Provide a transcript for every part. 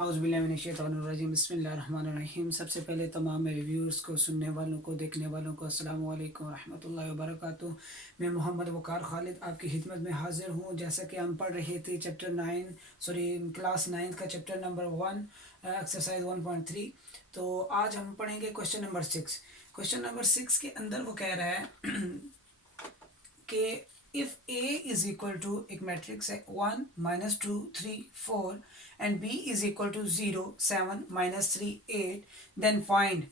औज़ुबिल्लाहिमिनश्शैतानिर्रजीम बिस्मिल्लाहिर्रहमानिर्रहीम। सबसे पहले तमाम मेरे व्यूअर्स को, सुनने वालों को, देखने वालों को अस्सलामु अलैकुम रहमतुल्लाहि व बरकातुहू। मैं मोहम्मद वक़ार ख़ालिद आपकी खिदमत में हाज़िर हूँ। जैसा कि हम पढ़ रहे थे क्लास 9 का चैप्टर नंबर 1 एक्सरसाइज 1.3। तो आज हम पढ़ेंगे क्वेश्चन नंबर 6। क्वेश्चन नंबर 6 के अंदर वो कह रहा है कि if A is equal to, एक मैट्रिक्स है 1 -2 3 4 and b is equal to 0 7 -3 8, then find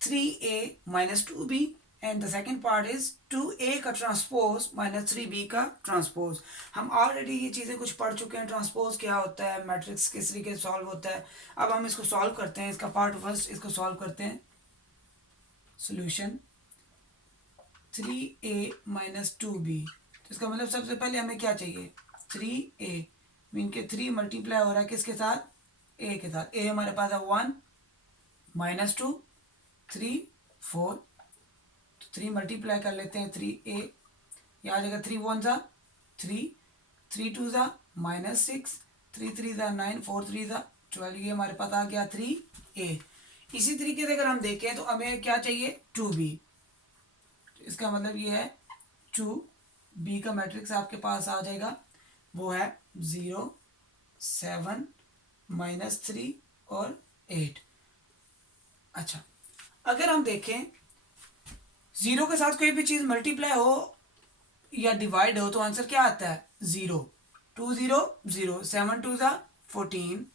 3a minus 2b, and the second part is 2a का ट्रांसपोज माइनस 3b का ट्रांसपोज। हम ऑलरेडी ये चीज़ें कुछ पढ़ चुके हैं। ट्रांसपोज क्या होता है, मैट्रिक्स किस तरीके से सॉल्व होता है। अब हम इसको सॉल्व करते हैं। इसका पार्ट फर्स्ट इसको सॉल्व करते हैं। सोल्यूशन 3a minus 2b, तो इसका मतलब सबसे पहले हमें क्या चाहिए, 3a मीन के 3 मल्टीप्लाई हो रहा है किसके साथ, a के साथ। a हमारे पास है 1 -2 3 4, तो 3 मल्टीप्लाई कर लेते हैं 3a, यह आ जाएगा 3 1 ज़ा 3, 3 2 ज़ा -6, 3 3 ज़ा 9, 4 3 ज़ा 12, ये हमारे पास आ गया 3a। इसी तरीके से अगर हम देखें तो हमें क्या चाहिए, 2b। इसका मतलब ये है 2b का मैट्रिक्स आपके पास आ जाएगा, वो है 0 7 -3 और 8। अच्छा, अगर हम देखें 0 के साथ कोई भी चीज़ मल्टीप्लाई हो या डिवाइड हो तो आंसर क्या आता है, 0। 2 0 0, 7 2 ज़ा 14,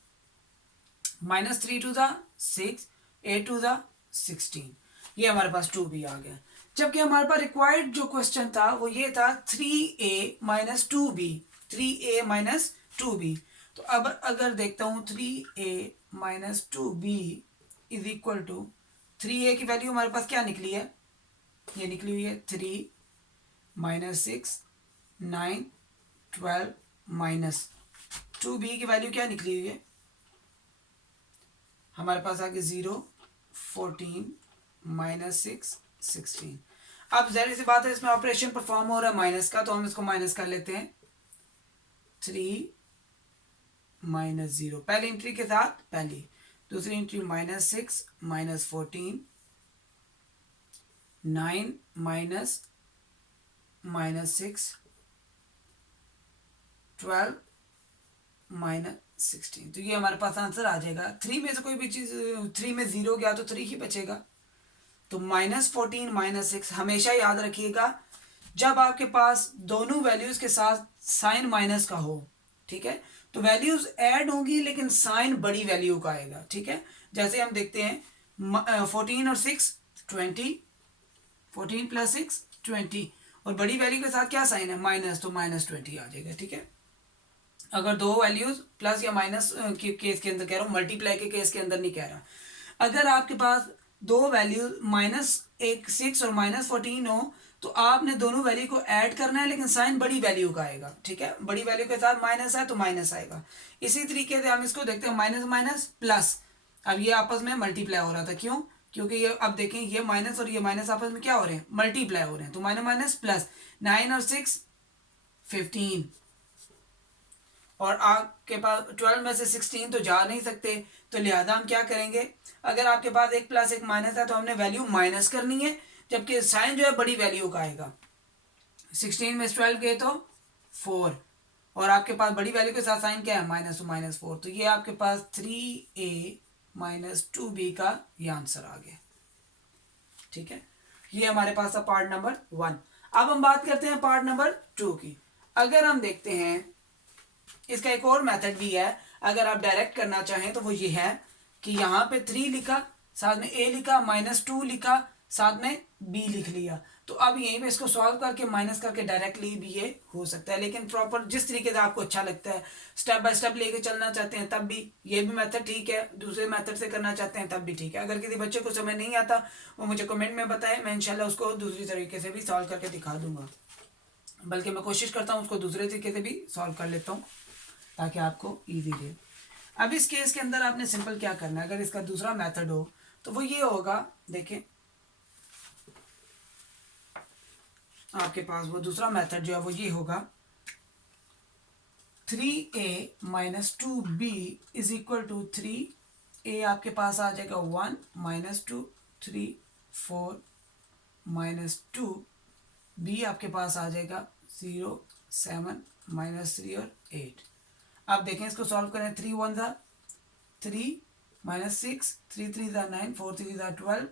-3 2 ज़ा 6, 8 2 ज़ा 16, ये हमारे पास 2b आ गया। जबकि हमारे पास रिक्वायर्ड जो क्वेश्चन था वो ये था 3a minus 2b, 3a minus 2b। तो अब अगर देखता हूँ 3a minus 2b is equal to 3a की वैल्यू हमारे पास क्या निकली है, ये निकली हुई है 3 -6 9 12 माइनस 2b की वैल्यू क्या निकली हुई है हमारे पास आगे 0 14 -6 16। अब जाहिर सी बात है इसमें ऑपरेशन परफॉर्म हो रहा है माइनस का, तो हम इसको माइनस कर लेते हैं। 3 -0 पहली एंट्री के साथ पहली, दूसरी एंट्री -6 -14 9 -6 12 -16, तो ये हमारे पास आंसर आ जाएगा। 3 में से कोई भी चीज़ 3 में 0 गया तो 3 ही बचेगा। तो -14 -6 हमेशा याद रखिएगा जब आपके पास दोनों वैल्यूज के साथ साइन माइनस का हो, ठीक है, तो वैल्यूज ऐड होंगी लेकिन साइन बड़ी वैल्यू का आएगा, ठीक है। जैसे हम देखते हैं 14 और 6 20, 14 + 6 20, और बड़ी वैल्यू के साथ क्या साइन है, माइनस, तो -20 आ जाएगा, ठीक है। अगर दो वैल्यूज प्लस या माइनस के केस के अंदर कह रहा हूँ, मल्टीप्लाई के केस के अंदर नहीं कह रहा। अगर आपके पास दो वैल्यू -6 और -14 हो तो आपने दोनों वैल्यू को ऐड करना है, लेकिन साइन बड़ी वैल्यू का आएगा, ठीक है। बड़ी वैल्यू के साथ माइनस है तो माइनस आएगा। इसी तरीके से हम इसको देखते हैं माइनस माइनस प्लस। अब ये आपस में मल्टीप्लाई हो रहा था, क्यों, क्योंकि ये अब देखें ये माइनस और ये माइनस आपस में क्या हो रहे हैं, मल्टीप्लाई हो रहे हैं, तो माइनस माइनस प्लस 9 और 6 15, और आपके पास 12 में से 16 तो जा नहीं सकते, तो लिहाजा हम क्या करेंगे, अगर आपके पास एक प्लस एक माइनस है तो हमने वैल्यू माइनस करनी है, जबकि साइन जो है बड़ी वैल्यू का आएगा। 16 में 12 गए तो 4, और आपके पास बड़ी वैल्यू के साथ साइन क्या है, माइनस, तो -4, तो ये आपके पास 3a minus 2b का ये आंसर आ गया, ठीक है। ये हमारे पास था पार्ट नंबर 1। अब हम बात करते हैं पार्ट नंबर 2 की। अगर हम देखते हैं इसका एक और मेथड भी है, अगर आप डायरेक्ट करना चाहें तो वो ये है कि यहाँ पे 3 लिखा, साथ में a लिखा, -2 लिखा, साथ में b लिख लिया। तो अब यहीं पे इसको सॉल्व करके माइनस करके डायरेक्टली भी ये हो सकता है, लेकिन प्रॉपर जिस तरीके से आपको अच्छा लगता है, स्टेप बाय स्टेप लेके चलना चाहते हैं तब भी ये भी मेथड ठीक है, दूसरे मेथड से करना चाहते हैं तब भी ठीक है। अगर किसी बच्चे को समझ नहीं आता वो मुझे कमेंट में बताए, मैं इंशाल्लाह उसको दूसरी तरीके से भी सॉल्व करके दिखा दूंगा, बल्कि मैं कोशिश करता हूँ उसको दूसरे तरीके से भी सॉल्व कर लेता हूँ ताकि आपको ईजी रहे। अब इस केस के अंदर आपने सिंपल क्या करना है, अगर इसका दूसरा मेथड हो तो वो ये होगा, देखें आपके पास वो दूसरा मेथड जो है वो ये होगा 3a minus 2b is equal to 3a आपके पास आ जाएगा 1 माइनस 2 3 4 माइनस 2 b आपके पास आ जाएगा 0 7 माइनस 3 और 8। अब देखें इसको सॉल्व करें। 3 1 ज़ा 3 माइनस 6 3 3 ज़ा 9 4 3 ज़ा 12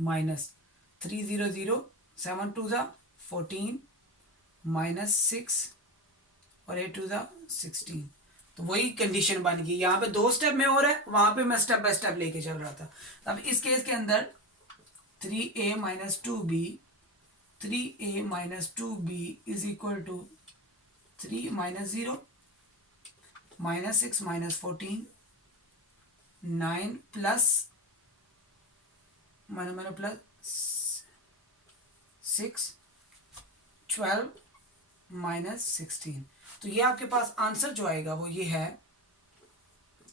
माइनस 3 0 0 7 2 ज़ा 14 माइनस 6 और 8 2 ज़ा 16। तो वही कंडीशन बन गई। यहाँ पे 2 स्टेप में हो रहा है, वहां पे मैं स्टेप बाय स्टेप लेके चल रहा था। अब इस केस के अंदर 3a minus 2b 3a minus 2b is equal to 3 minus 0 minus 6 minus 14 9 plus minus plus 6 12 minus 16। तो ये आपके पास आंसर जो आएगा वो ये है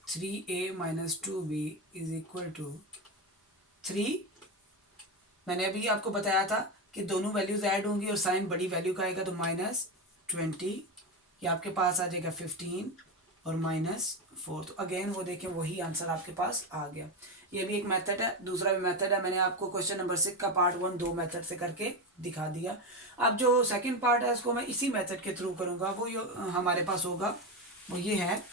3a minus 2b is equal to 3। मैंने अभी आपको बताया था कि दोनों वैल्यूज ऐड होंगी और साइन बड़ी वैल्यू का आएगा, तो माइनस 20 ये आपके पास आ जाएगा 15 और माइनस 4। तो अगेन वो देखें वही आंसर आपके पास आ गया। ये भी एक मेथड है, दूसरा भी मेथड है। मैंने आपको क्वेश्चन नंबर 6 का पार्ट 1 2 मेथड से करके दिखा दिया। अब जो सेकंड पार्ट है उसको मैं इसी मेथड के थ्रू करूँगा। वो हमारे पास होगा वो ये है,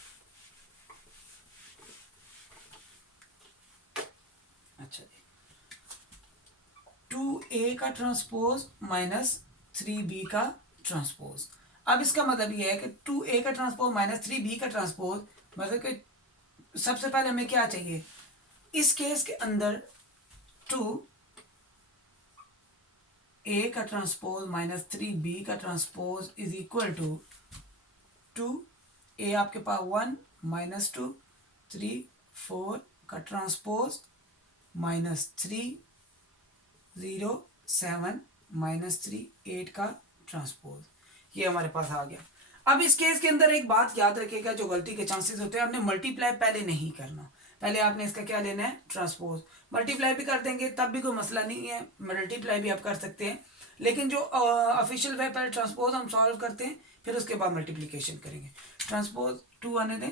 अच्छा 2a का ट्रांसपोज माइनस 3b का ट्रांसपोज। अब इसका मतलब ये है कि 2a का ट्रांसपोज माइनस 3b का ट्रांसपोज, मतलब कि सबसे पहले हमें क्या चाहिए इस केस के अंदर 2a का ट्रांसपोज माइनस 3b का transpose is equal to 2a आपके पास 1 माइनस 2 3 4 का ट्रांसपोज माइनस 3 0 7 माइनस 3 8 का ट्रांसपोज, ये हमारे पास आ गया। अब इस केस के अंदर एक बात याद रखिएगा, जो गलती के चांसेस होते हैं, आपने मल्टीप्लाई पहले नहीं करना। पहले आपने इसका क्या लेना है ट्रांसपोज। मल्टीप्लाई भी कर देंगे तब भी कोई मसला नहीं है, मल्टीप्लाई भी आप कर सकते हैं, लेकिन जो ऑफिशियल वे पहले ट्रांसपोज हम सॉल्व करते हैं, फिर उसके बाद मल्टीप्लीकेशन करेंगे। ट्रांसपोज 2 आने दें।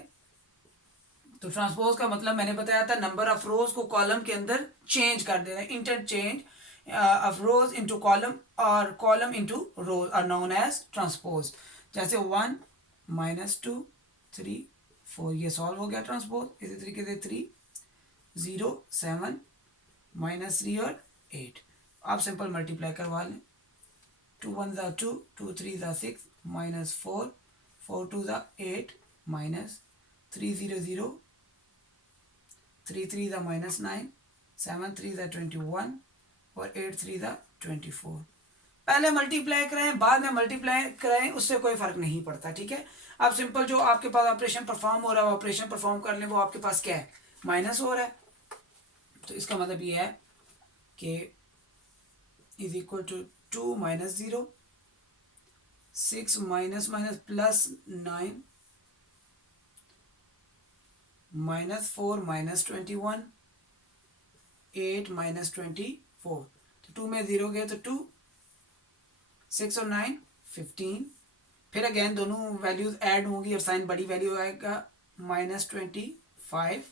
तो ट्रांसपोज का मतलब मैंने बताया था नंबर ऑफ रोज को कॉलम के अंदर चेंज कर देना, interchange of rows into column और column into rows are known as transpose. जैसे 1 माइनस 2 3 4 ये सॉल्व हो गया ट्रांसपोज। इसी तरीके से 3 0 7 माइनस 3 और 8 आप सिंपल मल्टीप्लाई करवा लें। 2 1 ज़ा 2 2 3 ज़ा 6 माइनस 4 4 2 ज़ा 8 माइनस 3 0 0 3 3 ज़ा माइनस 9 7 3 ज़ा 21 और 8 3 ज़ा 24। पहले मल्टीप्लाई कराएं बाद में मल्टीप्लाई कराएं, उससे कोई फर्क नहीं पड़ता, ठीक है। अब सिंपल जो आपके पास ऑपरेशन परफॉर्म हो रहा है, ऑपरेशन परफॉर्म कर लें, वो आपके पास क्या है माइनस हो रहा है। तो इसका मतलब ये है कि is equal to 2 minus 0 6 minus minus plus 9 minus 4 minus 21 8 minus 24। तो 2 में 0 गए तो 2 6 और 9 15। फिर अगेन दोनों वैल्यूज ऐड होंगी और साइन बड़ी वैल्यू आएगा माइनस 25।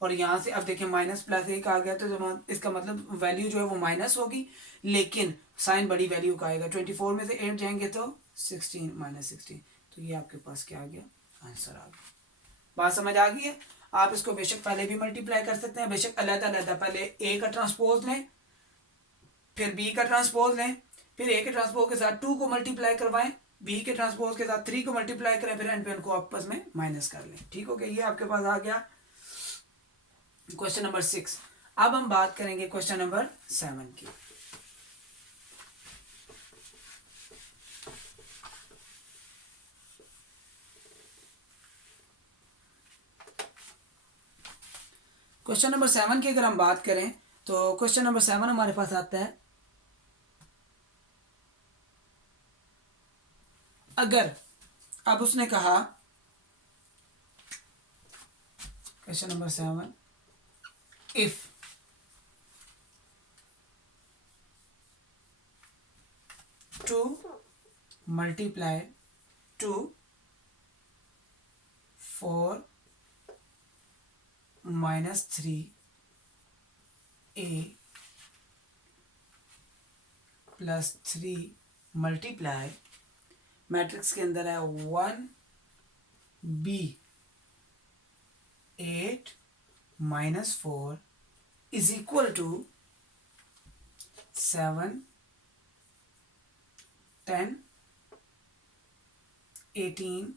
और यहाँ से अब देखें माइनस प्लस 1 आ गया, तो इसका मतलब वैल्यू जो है वो माइनस होगी, लेकिन साइन बड़ी वैल्यू का आएगा। 24 में से 8 जाएंगे तो 16 माइनस 16। तो ये आपके पास क्या आ गया आंसर आ गया। बात समझ आ गई है। आप इसको बेशक पहले भी मल्टीप्लाई कर सकते हैं, बेशक अलग-अलग पहले ए का ट्रांसपोज लें फिर बी का ट्रांसपोज लें, फिर ए के ट्रांसपोज के साथ 2 को मल्टीप्लाई करवाएं, बी के ट्रांसपोज के साथ 3 को मल्टीप्लाई करें, फिर एंड पे उनको आपस में माइनस कर लें। ठीक हो गया, ये आपके पास आ गया क्वेश्चन नंबर 6। अब हम बात करेंगे क्वेश्चन नंबर 7 की। क्वेश्चन नंबर 7 की अगर हम बात करें तो क्वेश्चन नंबर 7 हमारे पास आता है, अगर अब उसने कहा question number 7 if two multiply 2 -3a plus 3 multiply matrix के अंदर है 1b 8 -4 is equal to 7 10 18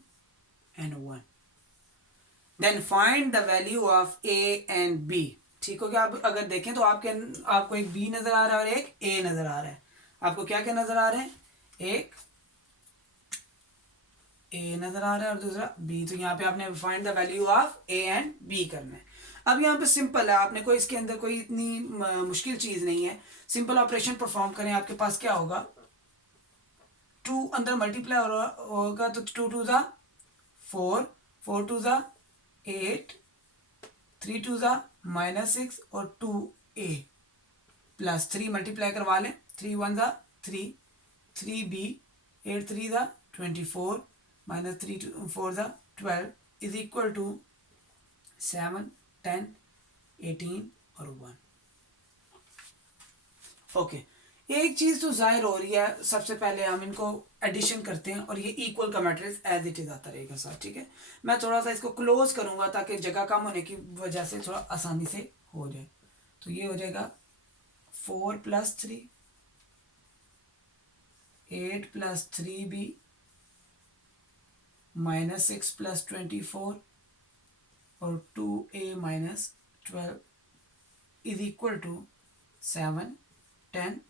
and 1. Then find the value of a and b. ठीक हो गया। अब अगर देखें तो आपको एक b नजर आ रहा है और एक a नजर आ रहा है। आपको क्या क्या नजर आ रहा है? एक a नजर आ रहा है और दूसरा b। तो यहाँ पे आपने find the value of a and b करना है। अब यहाँ पे सिंपल है, आपने कोई इसके अंदर कोई इतनी मुश्किल चीज नहीं है। सिंपल ऑपरेशन परफॉर्म करें। आपके पास क्या होगा? 2 अंदर मल्टीप्लाई होगा तो 2 2 ज़ा 4 4 2 ज़ा 8 3 2 ज़ा -6 और 2a प्लस 3 मल्टीप्लाई करवा लें। 3 1 ज़ा 3 3b 8 3 ज़ा 24 -3 4 ज़ा 12 इज इक्वल टू 7 10 18 और 1। ओके एक चीज तो जाहिर हो रही है। सबसे पहले हम इनको एडिशन करते हैं और ये इक्वल का मैट्रिक्स एज इट इज आता रहेगा सर। ठीक है, मैं थोड़ा सा इसको क्लोज करूंगा ताकि जगह कम होने की वजह से थोड़ा आसानी से हो जाए। तो ये हो जाएगा 4 + 3 8 + 3b -6 + 24 और 2a - 12 इज इक्वल टू 7 10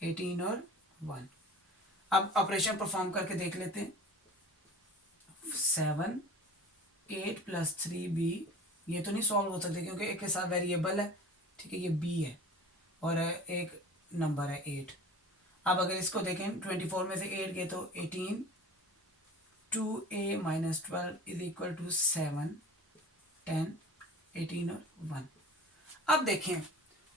18 और 1। अब ऑपरेशन परफॉर्म करके देख लेते हैं। 7 8 + 3b ये तो नहीं सॉल्व हो सकते क्योंकि एक के साथ वेरिएबल है। ठीक है, ये b है और एक नंबर है 8। अब अगर इसको देखें 24 में से 8 गए तो 18 2a - 12 इज इक्वल टू 7 10 18 और 1। अब देखें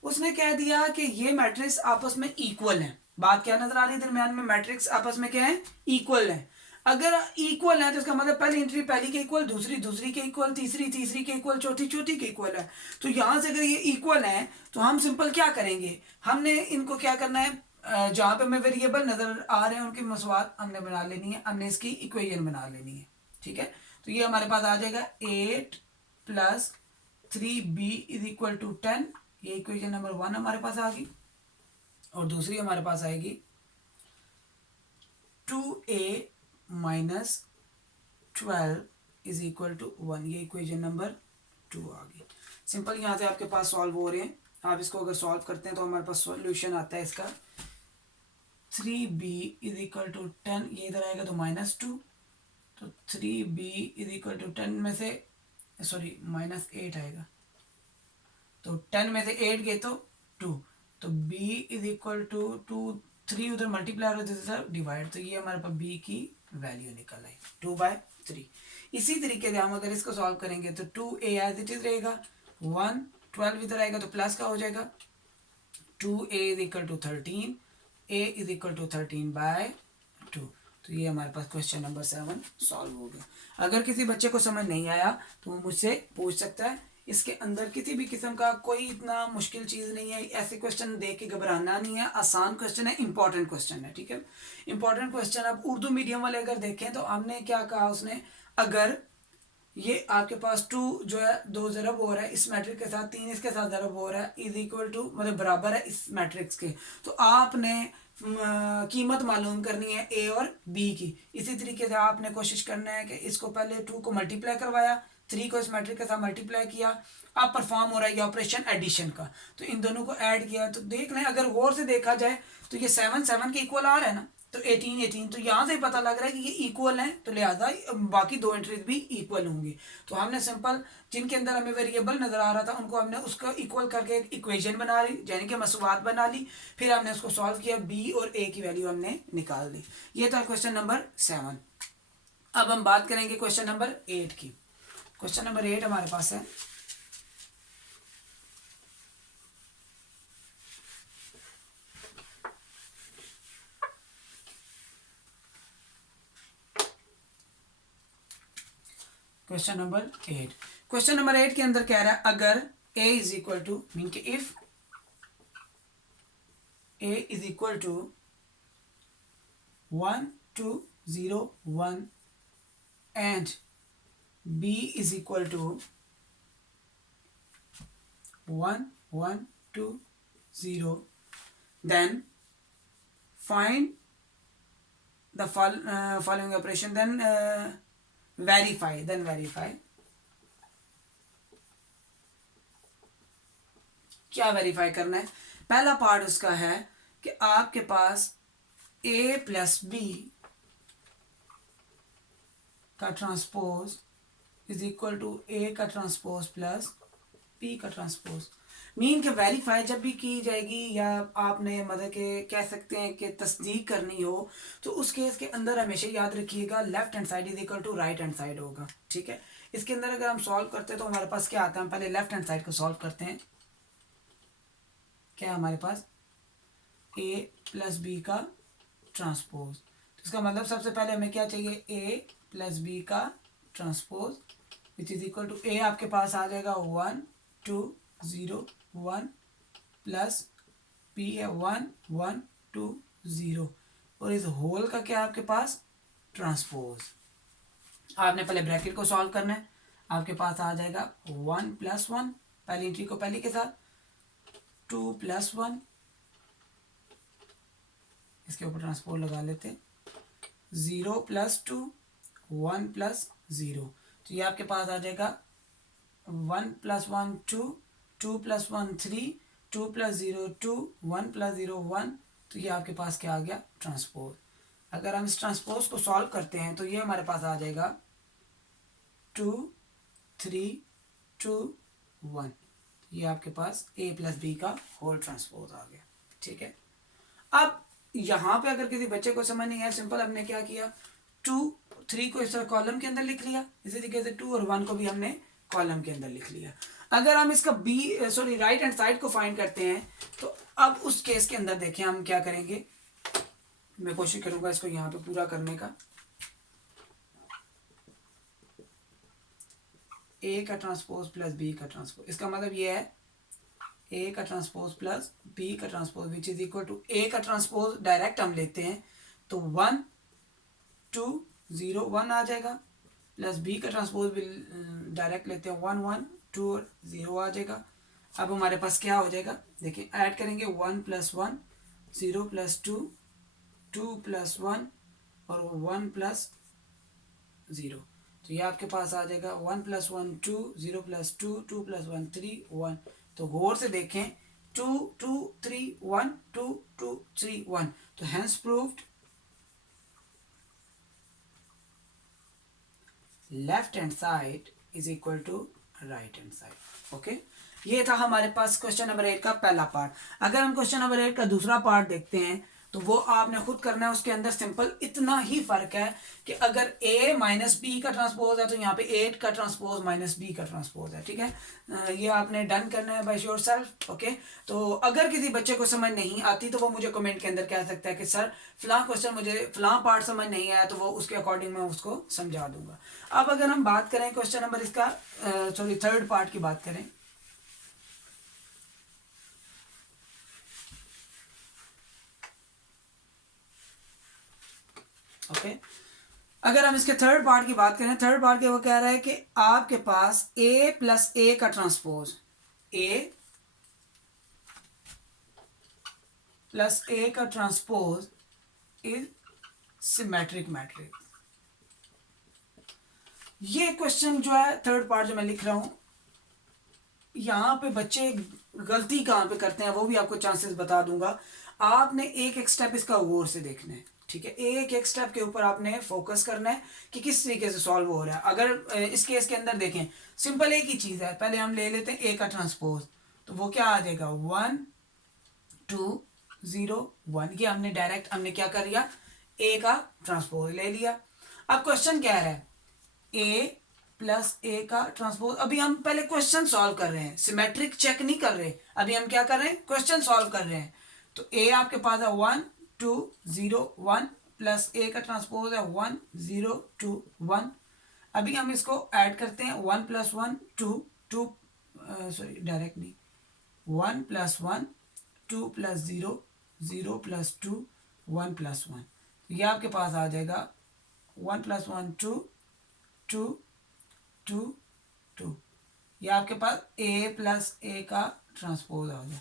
उसने कह दिया कि ये मैट्रिक्स आपस में इक्वल हैं। बात क्या नजर आ रही है? दरमियान में मैट्रिक्स आपस में क्या है? इक्वल है। अगर इक्वल है तो इसका मतलब पहली एंट्री पहली के इक्वल, दूसरी दूसरी के इक्वल, तीसरी तीसरी के इक्वल, चौथी चौथी के इक्वल है। तो यहां से अगर ये इक्वल है तो हम सिंपल क्या करेंगे? हमने इनको क्या करना है? जहां पे हमें वेरिएबल नजर आ रहे हैं उनकी मसवात हमने बना लेनी है, हमने इसकी इक्वेशन बना लेनी है। ठीक है, तो ये हमारे पास आ जाएगा 8 + 3b इज इक्वल टू 10। ये इक्वेशन नंबर 1 हमारे पास आ गई और दूसरी हमारे पास आएगी 2a - 12 इज इक्वल टू 1। ये इक्वेशन नंबर 2 आ गई। सिंपल यहाँ से आपके पास सॉल्व हो रहे हैं। आप इसको अगर सॉल्व करते हैं तो हमारे पास सॉल्यूशन आता है इसका 3b इज इक्वल टू 10। ये इधर आएगा तो -2 तो 3b इज इक्वल टू 10 में से सॉरी -8 आएगा तो 10 में से 8 गए तो 2 तो b इज इक्वल टू 2 3 उधर मल्टीप्लाई होते सर डिवाइड। तो ये हमारे पास b की वैल्यू निकल आई 2/3। इसी तरीके से हम अगर इसको सॉल्व करेंगे तो 2a एज इट इज रहेगा 1 12 इधर आएगा तो प्लस का हो जाएगा 2a is equal to 13 a is equal to 13/2। तो ये हमारे पास क्वेश्चन नंबर 7 सॉल्व हो गया। अगर किसी बच्चे को समझ नहीं आया तो वो मुझसे पूछ सकता है। इसके अंदर किसी भी किस्म का कोई इतना मुश्किल चीज़ नहीं है। ऐसे क्वेश्चन देख के घबराना नहीं है। आसान क्वेश्चन है, इंपॉर्टेंट क्वेश्चन है। ठीक है, इंपॉर्टेंट क्वेश्चन। अब उर्दू मीडियम वाले अगर देखें तो हमने क्या कहा उसने, अगर ये आपके पास 2 जो है 2 ज़रब हो रहा है इस मैट्रिक्स के साथ, 3 इसके साथ ज़रब हो रहा है इज इक्वल टू मतलब बराबर है इस मैट्रिक्स के, तो आपने कीमत मालूम करनी है ए और बी की। इसी तरीके से आपने कोशिश करना है कि इसको पहले 2 को मल्टीप्लाई करवाया, 3 को इस मैट्रिक्स के साथ मल्टीप्लाई किया। अब परफॉर्म हो रहा है ये ऑपरेशन एडिशन का, तो इन दोनों को ऐड किया। तो देख लें अगर गौर से देखा जाए तो ये 7 7 के इक्वल आ रहा है ना, तो 18 18, तो यहाँ से पता लग रहा है कि ये इक्वल हैं, तो लिहाजा बाकी 2 एंट्रीज भी इक्वल होंगी। तो हमने सिंपल जिनके अंदर हमें वेरिएबल नजर आ रहा था उनको हमने उसको इक्वल करके एक इक्वेशन बना ली, यानी कि मसवात बना ली। फिर हमने उसको सॉल्व किया, बी और ए की वैल्यू हमने निकाल दी। ये था क्वेश्चन नंबर 7। अब हम बात करेंगे क्वेश्चन नंबर 8 की। क्वेश्चन नंबर 8 हमारे पास है क्वेश्चन नंबर 8। क्वेश्चन नंबर 8 के अंदर कह रहा है अगर a is equal to mean के if a is equal to 1 2 0 1 and b is equal to 1 1 2 0, then find the following operation, then verify क्या वेरीफाई करना है। पहला पार्ट उसका है कि आपके पास a प्लस बी का ट्रांसपोज इज इक्वल टू ए का ट्रांसपोज प्लस पी का ट्रांसपोज। मीन के वेरीफाई जब भी की जाएगी या आपने मतलब के कह सकते हैं कि तस्दीक करनी हो तो उस केस के अंदर हमेशा याद रखिएगा left hand side is equal to right hand side होगा। ठीक है, इसके अंदर अगर हम सॉल्व करते हैं तो हमारे पास क्या आता है, हम पहले लेफ्ट हैंड साइड को सॉल्व करते हैं। क्या है हमारे पास a प्लस बी का ट्रांसपोज, तो इसका मतलब सबसे पहले हमें क्या चाहिए, a प्लस बी का transpose which is equal to a आपके पास आ जाएगा 1 2 0 1 प्लस b है 1 1 2 0 और इस होल का क्या आपके पास ट्रांसपोज। आपने पहले ब्रैकेट को सॉल्व करना है, आपके पास आ जाएगा 1 प्लस 1 पहली एंट्री को पहली के साथ 2 प्लस 1 इसके ऊपर ट्रांसपोज लगा लेते हैं 0 प्लस 2 1 प्लस 0, तो ये आपके पास आ जाएगा 1 प्लस 1 2 2 प्लस 1 3 2 प्लस 0 2 1 प्लस 0 1, तो ये आपके पास क्या आ गया ट्रांसपोज। अगर हम इस ट्रांसपोज को सॉल्व करते हैं तो ये हमारे पास आ जाएगा 2 3 2 1, ये आपके पास a प्लस बी का होल ट्रांसपोज आ गया। ठीक है, अब यहाँ पे अगर किसी बच्चे को समझ नहीं आया, सिंपल हमने क्या किया 2 3 को इस तरह कॉलम के अंदर लिख लिया, इसी तरीके से 2 और 1 को भी हमने कॉलम के अंदर लिख लिया। अगर हम इसका राइट हैंड साइड को फाइंड करते हैं तो अब उस केस के अंदर देखें हम क्या करेंगे, मैं कोशिश करूंगा इसको यहाँ पे पूरा करने का। a का ट्रांसपोज प्लस b का ट्रांसपोज, इसका मतलब ये है a का ट्रांसपोज प्लस b का transpose which is equal to a का ट्रांसपोज डायरेक्ट हम लेते हैं तो 1 2 0 1 आ जाएगा, प्लस b का ट्रांसपोज भी डायरेक्ट लेते हैं 1 1 2 और 0 आ जाएगा। अब हमारे पास क्या हो जाएगा, देखिए ऐड करेंगे 1 प्लस 1 0 प्लस 2 2 प्लस 1 और 1 प्लस 0, तो ये आपके पास आ जाएगा 1 प्लस 1 2 0 प्लस 2 2 प्लस 1 3 1। तो गौर से देखें 2 2 3 1 2 2 3 1, तो hence proved left hand side is equal to right hand side. Okay, ये था हमारे पास क्वेश्चन नंबर 8 का पहला पार्ट। अगर हम क्वेश्चन नंबर 8 का दूसरा पार्ट देखते हैं तो वो आपने खुद करना है। उसके अंदर सिंपल इतना ही फर्क है कि अगर a माइनस बी का ट्रांसपोज है तो यहाँ पे 8 का ट्रांसपोज माइनस बी का ट्रांसपोज है। ठीक है, ये आपने डन करना है बाय योर सेल्फ। ओके, तो अगर किसी बच्चे को समझ नहीं आती तो वो मुझे कमेंट के अंदर कह सकता है कि सर फलां क्वेश्चन मुझे फलां पार्ट समझ नहीं आया, तो वो उसके अकॉर्डिंग मैं उसको समझा दूंगा। अब अगर हम बात करें क्वेश्चन नंबर इसका थर्ड पार्ट की बात करें, ओके अगर हम इसके थर्ड पार्ट की बात करें, थर्ड पार्ट के वो कह रहा है कि आपके पास a प्लस ए का ट्रांसपोज, a प्लस ए का ट्रांसपोज इज सिमेट्रिक मैट्रिक्स। ये क्वेश्चन जो है थर्ड पार्ट जो मैं लिख रहा हूं, यहां पे बच्चे गलती कहां पे करते हैं वो भी आपको चांसेस बता दूंगा। आपने एक एक स्टेप इसका गौर से देखना है। ठीक है, एक एक स्टेप के ऊपर आपने फोकस करना है कि किस तरीके से सॉल्व हो रहा है। अगर इस केस के अंदर देखें सिंपल एक ही चीज है, पहले हम ले लेते हैं ए का ट्रांसपोज, तो वो क्या आ जाएगा 1 2 0 1, ये हमने डायरेक्ट हमने क्या कर लिया ए का ट्रांसपोज ले लिया। अब क्वेश्चन क्या है ए प्लस ए का ट्रांसपोज। अभी हम पहले क्वेश्चन सॉल्व कर रहे हैं, सिमेट्रिक चेक नहीं कर रहे, अभी हम क्या कर रहे हैं क्वेश्चन सॉल्व कर रहे हैं। तो ए आपके पास है 1 2 0 1 प्लस ए का ट्रांसपोज है 1 0 2 1। अभी हम इसको ऐड करते हैं, 1 + 1 2, 2 सॉरी डायरेक्ट नहीं, 1 + 1 2 + 0 0 + 2 1 + 1, ये आपके पास आ जाएगा 1 + 1 2 2 2 2, ये आपके पास a + a का ट्रांसपोज आ गया।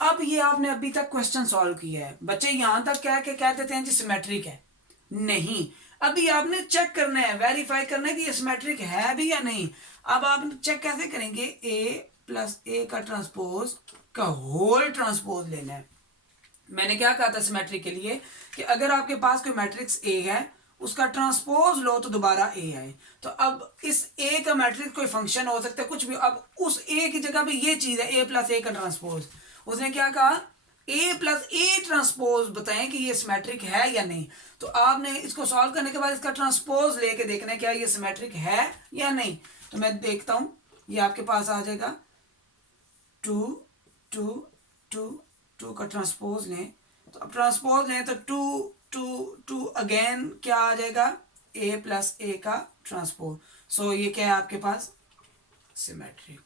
अब ये आपने अभी तक क्वेश्चन सॉल्व किया है बच्चे, यहां तक क्या के कह देते हैं जी सिमेट्रिक है, नहीं, अभी आपने चेक करना है, वेरीफाई करना है कि ये सिमेट्रिक है भी या नहीं। अब आप चेक कैसे करेंगे, a + a का ट्रांसपोज का होल ट्रांसपोज लेना है। मैंने क्या कहा था सिमेट्रिक के लिए कि अगर आपके पास कोई मैट्रिक्स ए है, उसका ट्रांसपोज लो तो दोबारा ए आए। तो अब इस ए का मैट्रिक्स कोई फंक्शन हो सकता है कुछ भी, अब उस ए की जगह पे ये चीज है a + a का ट्रांसपोज, उसने क्या कहा a + a ट्रांसपोज बताएं कि ये सिमेट्रिक है या नहीं। तो आपने इसको सॉल्व करने के बाद इसका ट्रांसपोज लेके देखना है क्या ये सिमेट्रिक है या नहीं। तो मैं देखता हूं, ये आपके पास आ जाएगा 2 2 2 2 का ट्रांसपोज लें, तो अब ट्रांसपोज लें तो 2 2 2 अगेन क्या आ जाएगा a + a का ट्रांसपोज। सो ये क्या है आपके पास सिमेट्रिक।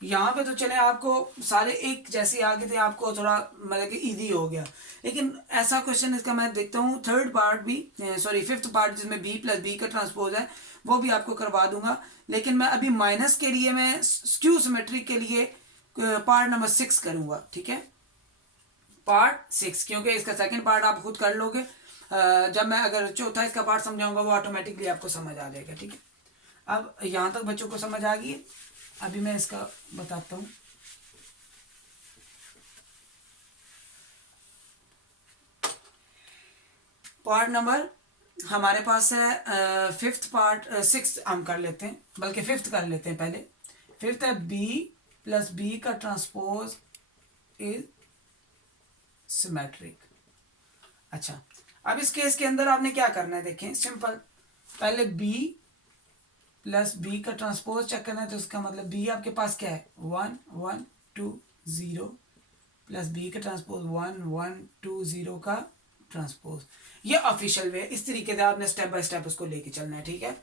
यहाँ पे तो चले आपको सारे एक जैसे आगे थे, आपको थोड़ा मतलब कि इजी हो गया, लेकिन ऐसा क्वेश्चन इसका मैं देखता हूँ थर्ड पार्ट भी, सॉरी फिफ्थ पार्ट जिसमें b + b का ट्रांसपोज है वो भी आपको करवा दूंगा। लेकिन मैं अभी माइनस के लिए मैं स्क्यू सिमेट्रिक के लिए पार्ट नंबर 6 करूंगा, ठीक है, पार्ट 6, क्योंकि इसका सेकंड पार्ट आप खुद कर लोगे, जब मैं अगर चौथा इसका पार्ट समझाऊंगा वो ऑटोमेटिकली आपको समझ आ जाएगा, ठीक है। अब यहाँ तक बच्चों को समझ आ गई है, अभी मैं इसका बताता हूँ। पार्ट नंबर हमारे पास है फिफ्थ पार्ट, सिक्स हम कर लेते हैं, बल्कि फिफ्थ कर लेते हैं पहले। फिफ्थ है b + b का ट्रांसपोज इज सिमेट्रिक। अच्छा, अब इस केस के अंदर आपने क्या करना है, देखें सिंपल, पहले b + b का ट्रांसपोज चेक करना है, तो इसका मतलब b आपके पास क्या है 1 1 2 0 + b का ट्रांसपोज 1 1 2 0 का ट्रांसपोज। ये ऑफिशियल वे, इस तरीके से आपने स्टेप बाय स्टेप उसको लेके चलना है, ठीक है।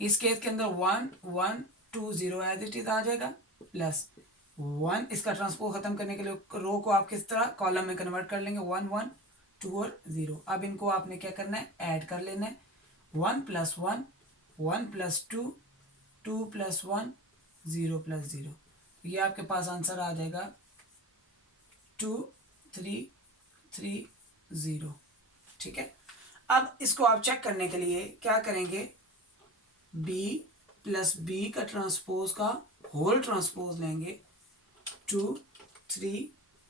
इस केस के अंदर 1 1 2 0 एज इट इज आ जाएगा, +1 इसका ट्रांसपोज खत्म करने के लिए रो को आप किस तरह कॉलम में कन्वर्ट कर लेंगे, 1 1 2 और 0। अब इनको आपने क्या करना है, ऐड कर लेना है, 1 + 1 1 + 2 2 + 1 0 + 0, ये आपके पास आंसर आ जाएगा 2 3 3 0, ठीक है। अब इसको आप चेक करने के लिए क्या करेंगे, b + b का ट्रांसपोज का होल ट्रांसपोज लेंगे, 2 3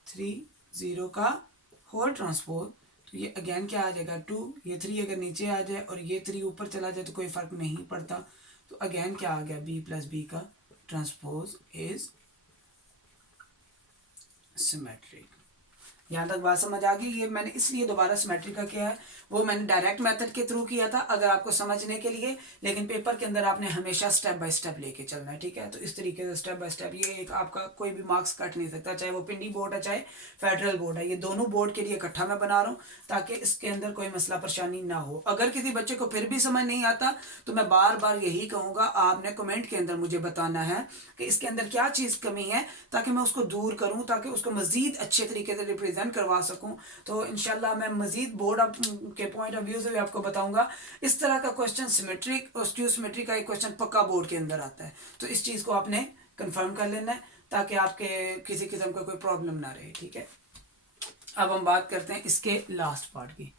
3 0 का होल ट्रांसपोज, तो ये अगेन क्या आ जाएगा 2, ये 3 अगर नीचे आ जाए और ये 3 ऊपर चला जाए तो कोई फर्क नहीं पड़ता, तो अगेन क्या आ गया b + b का ट्रांसपोज इज सिमेट्रिक। यहाँ तक बात समझ आ गई। ये मैंने इसलिए दोबारा सिमेट्री का किया है, वो मैंने डायरेक्ट मेथड के थ्रू किया था अगर आपको समझने के लिए, लेकिन पेपर के अंदर आपने हमेशा स्टेप बाय स्टेप लेके चलना है, ठीक है। तो इस तरीके से स्टेप बाय स्टेप, ये एक आपका कोई भी मार्क्स कट नहीं सकता, चाहे वो पिंडी बोर्ड है चाहे फेडरल बोर्ड है, ये दोनों बोर्ड के लिए इकट्ठा मैं बना रहा हूँ ताकि इसके अंदर कोई मसला परेशानी ना हो। अगर किसी बच्चे को फिर भी समझ नहीं आता तो मैं बार बार यही कहूँगा, आपने कमेंट के अंदर मुझे बताना है कि इसके अंदर क्या चीज़ कमी है ताकि मैं उसको दूर करूँ, ताकि उसको मजीद अच्छे तरीके से रिप्रेजेंट करवा सकूँ। तो इंशाल्लाह मैं मजीद बोर्ड के पॉइंट ऑफ व्यू से भी आपको बताऊंगा। इस तरह का क्वेश्चन सिमेट्रिक और स्क्यू सिमेट्रिक का एक क्वेश्चन पक्का बोर्ड के अंदर आता है, तो इस चीज़ को आपने कंफर्म कर लेना है ताकि आपके किसी किस्म का कोई प्रॉब्लम ना रहे, ठीक है। अब हम बात करते हैं इसके लास्ट पार्ट की,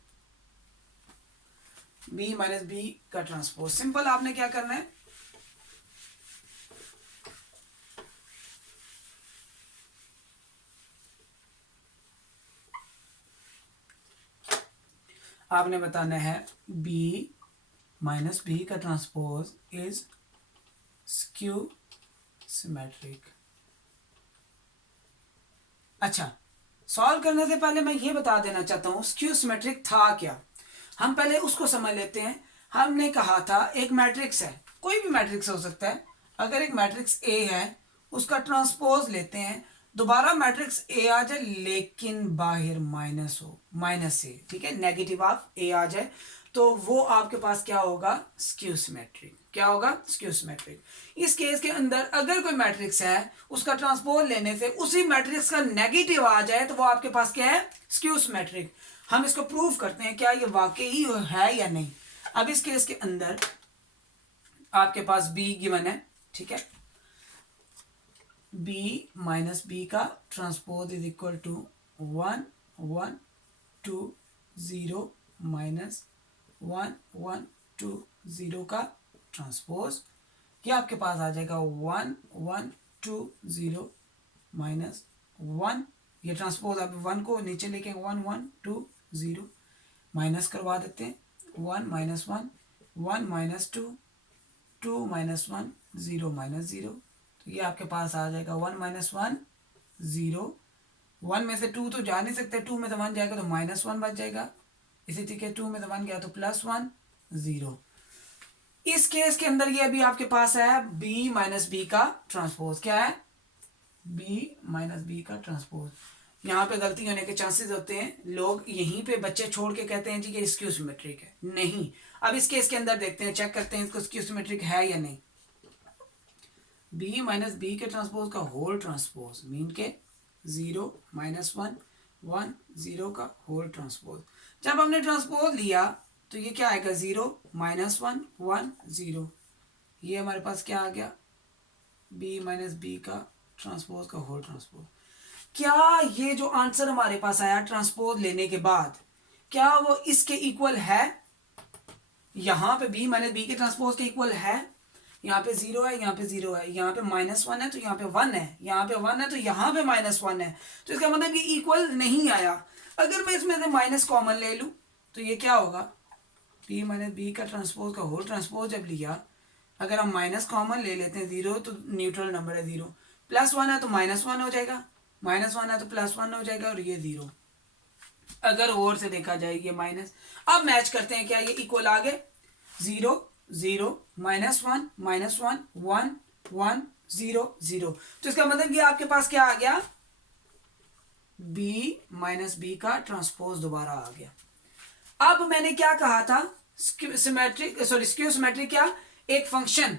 b - b का ट्रांसपोज। सिंपल आपने क्या करना है, आपने बताना है b - b का ट्रांसपोज इज स्क्यू सिमेट्रिक। अच्छा, सॉल्व करने से पहले मैं ये बता देना चाहता हूँ स्क्यू सिमेट्रिक था क्या, हम पहले उसको समझ लेते हैं। हमने कहा था एक मैट्रिक्स है, कोई भी मैट्रिक्स हो सकता है, अगर एक मैट्रिक्स ए है उसका ट्रांसपोज लेते हैं, दोबारा मैट्रिक्स ए आ जाए लेकिन बाहर माइनस हो, -a, ठीक है, नेगेटिव ऑफ ए आ जाए, तो वो आपके पास क्या होगा, स्क्यू सिमेट्रिक। क्या होगा, स्क्यू सिमेट्रिक। इस केस के अंदर अगर कोई मैट्रिक्स है उसका ट्रांसपोज लेने से उसी मैट्रिक्स का नेगेटिव आ जाए तो वो आपके पास क्या है, स्क्यू सिमेट्रिक। हम इसको प्रूव करते हैं क्या ये वाकई है या नहीं। अब इस केस के अंदर आपके पास बी गिवन है, ठीक है, बी माइनस बी का transpose is equal to 1 1 2 0 minus 1 1 2 0 का ट्रांसपोज। ये आपके पास आ जाएगा 1 1 2 0 माइनस 1, ये ट्रांसपोज आप 1 को नीचे लेके 1 1 2 0 माइनस करवा देते हैं, 1 माइनस 1 1 माइनस 2 2 माइनस 1 0 माइनस 0। तो ये आपके पास आ जाएगा 1 माइनस 1 0, 1 में से 2 तो जा नहीं सकते, 2 में से 1 जाएगा तो माइनस 1 बच जाएगा, इसी तरीके 2 में से 1 गया तो प्लस 1 0। इस केस के अंदर ये अभी आपके पास है b माइनस बी का ट्रांसपोज। क्या है, b माइनस बी का ट्रांसपोज। यहाँ पे गलती होने के चांसेस होते हैं, लोग यहीं पे बच्चे छोड़ के कहते हैं जी कि स्क्यू सिमेट्रिक है, नहीं। अब इस केस के अंदर देखते हैं, चेक करते हैं इसको स्क्यू सिमेट्रिक है या नहीं। b माइनस बी के ट्रांसपोज का होल ट्रांसपोज मीन के 0 माइनस 1 1 0 का होल ट्रांसपोज। जब हमने ट्रांसपोज लिया तो ये क्या आएगा, 0 माइनस 1 1 0। ये हमारे पास क्या आ गया, b माइनस बी का ट्रांसपोज का होल ट्रांसपोज। क्या ये जो आंसर हमारे पास आया ट्रांसपोज लेने के बाद, क्या वो इसके इक्वल है, यहाँ पे b माइनस बी के ट्रांसपोज के इक्वल है। यहाँ पे 0 है, यहाँ पे 0 है, यहाँ पे माइनस 1 है तो यहाँ पे 1 है, यहाँ पे 1 है तो यहाँ पे माइनस 1 है। तो इसका मतलब ये इक्वल नहीं आया। अगर मैं इसमें से माइनस कॉमन ले लूँ तो ये क्या होगा, b माइनस बी का ट्रांसपोज का होल ट्रांसपोज जब लिया, अगर हम माइनस कॉमन ले लेते हैं 0 तो न्यूट्रल नंबर है 0, प्लस 1 है तो माइनस 1 हो जाएगा, माइनस 1 है तो प्लस 1 हो जाएगा और ये 0। अगर और से देखा जाए ये माइनस। अब मैच करते हैं, क्या ये इक्वल आ गए, 0 0 माइनस 1 माइनस 1 1 1 0 0। तो इसका मतलब ये आपके पास क्या आ गया, b माइनस बी का ट्रांसपोज दोबारा आ गया। अब मैंने क्या कहा था, सिमेट्रिक सॉरी स्क्यू सिमेट्रिक क्या, एक फंक्शन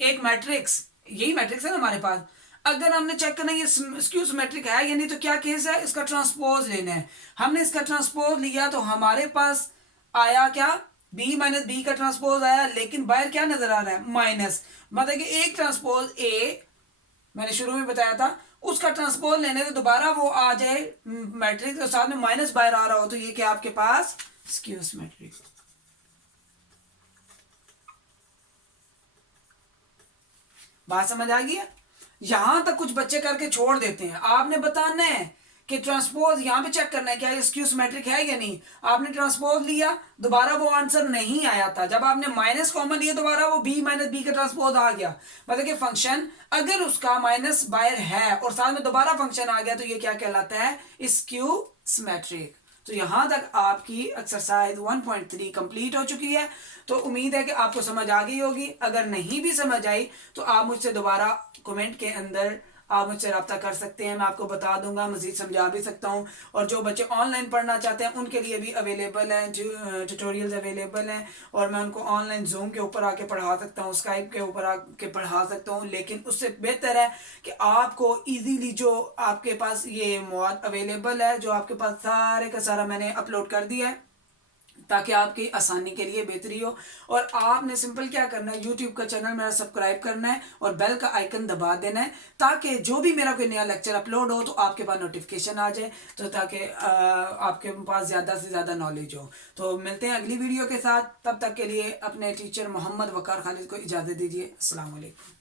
एक मैट्रिक्स, यही मैट्रिक्स है ना हमारे पास। अगर हमने चेक करना ये स्क्यू सिमेट्रिक है या नहीं तो क्या केस है, इसका ट्रांसपोज लेना है। हमने इसका ट्रांसपोज लिया तो हमारे पास आया क्या, b माइनस बी का ट्रांसपोज आया, लेकिन बाहर क्या नजर आ रहा है, माइनस। मतलब कि एक ट्रांसपोज a मैंने शुरू में बताया था, उसका ट्रांसपोज लेने से दोबारा वो आ जाए मैट्रिक्स और साथ में माइनस बाहर आ रहा हो, तो ये क्या आपके पास स्क्यू सिमेट्रिक। बात समझ आ गई है। यहां तक कुछ बच्चे करके छोड़ देते हैं, आपने बताना है कि ट्रांसपोज यहां पे चेक करना है क्या ये स्क्यू सिमेट्रिक है या नहीं। आपने ट्रांसपोज लिया, दोबारा वो आंसर नहीं आया था, जब आपने माइनस कॉमन लिया दोबारा वो b माइनस बी का ट्रांसपोज आ गया। मतलब कि फंक्शन अगर उसका माइनस बाहर है और साथ में दोबारा फंक्शन आ गया तो ये क्या कहलाता है, स्क्यू सिमेट्रिक। तो यहां तक आपकी एक्सरसाइज 1.3 कंप्लीट हो चुकी है। तो उम्मीद है कि आपको समझ आ गई होगी। अगर नहीं भी समझ आई तो आप मुझसे दोबारा कमेंट के अंदर आप मुझसे रब्ता कर सकते हैं, मैं आपको बता दूंगा, मजीद समझा भी सकता हूं। और जो बच्चे ऑनलाइन पढ़ना चाहते हैं उनके लिए भी अवेलेबल हैं, ट्यूटोरियल्स अवेलेबल हैं और मैं उनको ऑनलाइन जूम के ऊपर आके पढ़ा सकता हूं, स्काइप के ऊपर आके पढ़ा सकता हूं। लेकिन उससे बेहतर है कि आपको ईजीली जो आपके पास ये मौद अवेलेबल है, जो आपके पास सारे का सारा मैंने अपलोड कर दिया है ताकि आपकी आसानी के लिए बेहतरी हो। और आपने सिंपल क्या करना है, यूट्यूब का चैनल मेरा सब्सक्राइब करना है और बेल का आइकन दबा देना है ताकि जो भी मेरा कोई नया लेक्चर अपलोड हो तो आपके पास नोटिफिकेशन आ जाए, तो ताकि आपके पास ज़्यादा से ज़्यादा नॉलेज हो। तो मिलते हैं अगली वीडियो के साथ, तब तक के लिए अपने टीचर मोहम्मद वकार खालिद को इजाज़त दीजिए। अस्सलाम वालेकुम।